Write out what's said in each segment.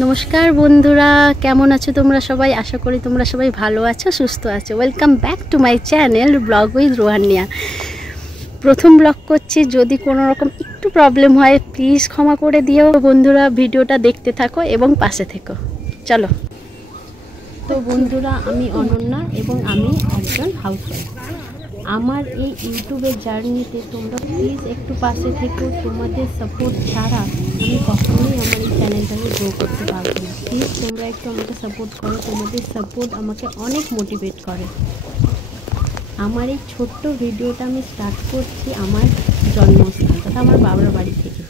নমস্কার বন্ধুরা, কেমন আছো তোমরা সবাই? আশা করি তোমরা সবাই ভালো আছো, সুস্থ আছো। Welcome back to my channel blog with Rohania. প্রথম ব্লগ করছি, যদি কোনো রকম একটু প্রবলেম হয় প্লিজ ক্ষমা করে দিও বন্ধুরা। ভিডিওটা দেখতে থাকো এবং পাশে থেকো। চলো। তো বন্ধুরা, আমি অনন্যা এবং আমি একজন হাউসওয়াইফ। আমার এই ইউটিউবের জার্নিতে তোমরা প্লিজ একটু পাশে থেকো। তোমাদের সাপোর্ট ছাড়া আমি কখনোই আমার এই চ্যানেলটাকে গ্রো করতে পারবো না। প্লিজ তোমরা একটু আমাকে সাপোর্ট করো। তোমাদের সাপোর্ট আমাকে অনেক মোটিভেট করে। আমার এই ছোট্ট ভিডিওটা আমি স্টার্ট করছি আমার জন্মস্থান তথা আমার বাবার বাড়ি থেকে।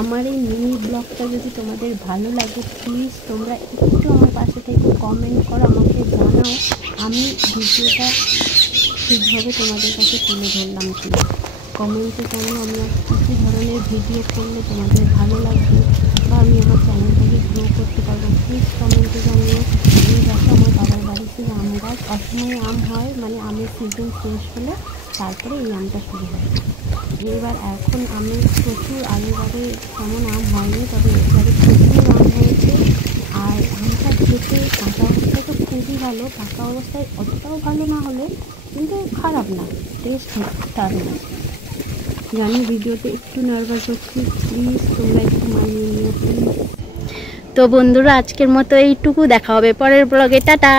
আমার এই মিনি ব্লগটা যদি তোমাদের ভালো লাগে প্লিজ তোমরা একটু আমার পাশে থেকে কমেন্ট করো, আমাকে জানাও আমি ভিডিওটা ঠিকভাবে তোমাদের কাছে তুলে ধরলাম কি। কমেন্টে জানাও আমি কী ধরনের ভিডিও করলে তোমাদের ভালো লাগবে বা আমি আমার চ্যানেলটাকে গ্রো করতে পারবো। প্লিজ কমেন্টে জানিও। আমি দেখো আমার বাবার বাড়িতে আম গাছ, অসময়ে আম হয়, মানে আমের সিজন শেষ হলে তারপরে এই আমটা শুরু হয়। এবার এখন আমের প্রচুর, আগেবারে তেমন আম হয়নি, তবে এবারে প্রচুর আম হয়েছে। আর আমটা খেতে কাঁচা অবস্থায় তো খুবই ভালো, পাকা অবস্থায় অতটাও ভালো না হলে কিন্তু খারাপ না, টেস্ট দারুণ আছে। জানি ভিডিওতে একটু নার্ভাস হচ্ছি, প্লিজ তোমরা একটু মানিয়ে নিও প্লিজ। তো বন্ধুরা, আজকের মতো এইটুকু, দেখা হবে পরের ব্লগে। টাটা।